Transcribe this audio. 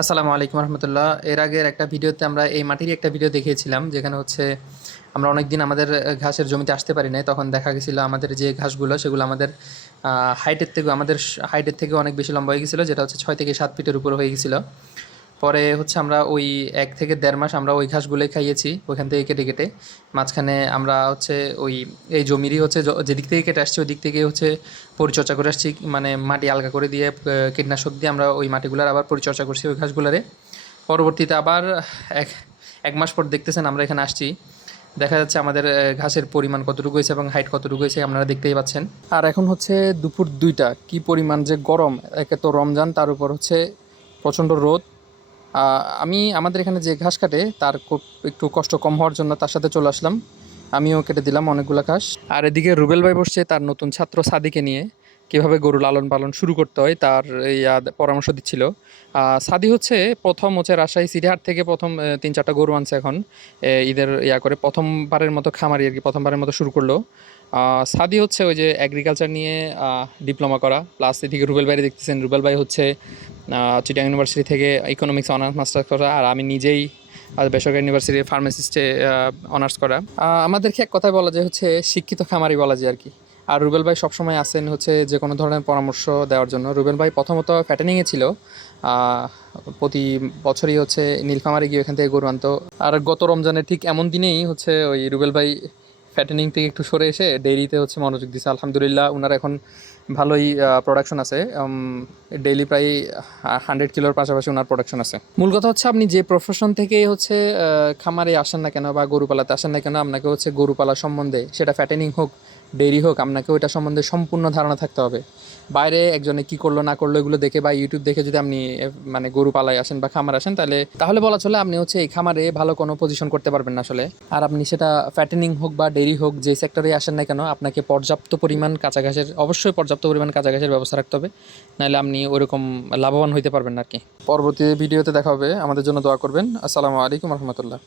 আসসালামু আলাইকুম রহমতুল্লাহ। এর আগের একটা ভিডিওতে আমরা এই মাটিরই একটা ভিডিও দেখিয়েছিলাম, যেখানে হচ্ছে আমরা অনেকদিন আমাদের ঘাসের জমিতে আসতে পারি নাই। তখন দেখা গেছিলো আমাদের যে ঘাসগুলো সেগুলো আমাদের হাইটের থেকে অনেক বেশি লম্বা হয়ে গেছিলো, যেটা হচ্ছে 6 থেকে 7 ফিটের উপর হয়ে গেছিলো। পরে হচ্ছে আমরা ওই 1 থেকে দেড় মাস আমরা ওই ঘাসগুলোই খাইয়েছি ওইখান থেকে কেটে কেটে। মাঝখানে আমরা হচ্ছে ওই এই জমিরই হচ্ছে যেদিক থেকে কেটে আসছি ওই দিক থেকে হচ্ছে পরিচর্যা করে আসছি, মানে মাটি আলগা করে দিয়ে কীটনাশক দিয়ে আমরা ওই মাটিগুলার আবার পরিচর্যা করছি ওই ঘাসগুলারে। পরবর্তীতে আবার এক এক মাস পর দেখতেছেন আমরা এখানে আসছি, দেখা যাচ্ছে আমাদের ঘাসের পরিমাণ কতটুকু হয়েছে এবং হাইট কতটুকু হয়েছে আপনারা দেখতেই পাচ্ছেন। আর এখন হচ্ছে দুপুর 2টা, কি পরিমাণ যে গরম! একে তো রমজান, তার উপর হচ্ছে প্রচণ্ড রোদ। আমি আমাদের এখানে যে ঘাস কাটে তার খুব একটু কষ্ট কম হওয়ার জন্য তার সাথে চলে আসলাম। আমিও কেটে দিলাম অনেকগুলো ঘাস। আর এদিকে রুবেল ভাই বসছে তার নতুন ছাত্র সাদিকে নিয়ে, কীভাবে গরু লালন পালন শুরু করতে হয় তার পরামর্শ দিচ্ছিল। সাদি হচ্ছে রাজশাহী সিটিহাট থেকে প্রথম 3-4টা গরু আনছে এখন ঈদের করে প্রথমবারের মতো খামারি আর কি, প্রথমবারের মতো শুরু করলো। সাদি হচ্ছে ওই যে এগ্রিকালচার নিয়ে ডিপ্লোমা করা, প্লাস এদিকে রুবেল ভাই দেখতেছেন, রুবেল ভাই হচ্ছে চিটাগাং ইউনিভার্সিটি থেকে ইকোনমিক্স অনার্স মাস্টার্স করা, আর আমি নিজেই বেসরকারি ইউনিভার্সিটির ফার্মাসিস্টে অনার্স করা। আমাদেরকে এক কথায় বলা যায় হচ্ছে শিক্ষিত খামারি বলা যায় আর কি। আর রুবেল ভাই সবসময় আসেন হচ্ছে যে কোনো ধরনের পরামর্শ দেওয়ার জন্য। রুবেল ভাই প্রথমত ফ্যাটেনিংয়ে ছিল, প্রতি বছরই হচ্ছে নীলফামারে গিয়ে এখান থেকে গরু আনতো। আর গত রমজানের ঠিক এমন দিনেই হচ্ছে ওই রুবেল ভাই ফ্যাটেনিং থেকে একটু সরে এসে ডেইরিতে হচ্ছে মনোযোগ দিচ্ছে। আলহামদুলিল্লাহ ওনারা এখন ভালোই প্রোডাকশন আছে, ডেইলি প্রায় 100 কিলোর পাশাপাশি ওনার প্রোডাকশন আছে। মূল কথা হচ্ছে আপনি যে প্রফেশন থেকেই হচ্ছে খামারে আসেন না কেন বা গরু পালাতে আসেন না কেন, আপনাকে হচ্ছে গরু পালা সম্বন্ধে, সেটা ফ্যাটেনিং হোক ডেইরি হোক, আপনাকে ওইটা সম্বন্ধে সম্পূর্ণ ধারণা থাকতে হবে। বাইরে একজনে কি করলো না করলো এগুলো দেখে বা ইউটিউব দেখে যদি আপনি মানে গরু পালায় আসেন বা খামার আসেন, তাহলে বলা চলে আপনি হচ্ছে এই খামারে ভালো কোনো পজিশন করতে পারবেন না আসলে। আর আপনি সেটা ফ্যাটেনিং হোক বা ডেইরি হোক, যে সেক্টরে আসেন না কেন, আপনাকে অবশ্যই পর্যাপ্ত পরিমাণ কাঁচা ঘাসের ব্যবস্থা রাখতে হবে, নাহলে আপনি ওইরকম লাভবান হইতে পারবেন না আর কি। পরবর্তী ভিডিওতে দেখা হবে, আমাদের জন্য দোয়া করবেন। আসসালামু আলাইকুম রহমতুল্লাহ।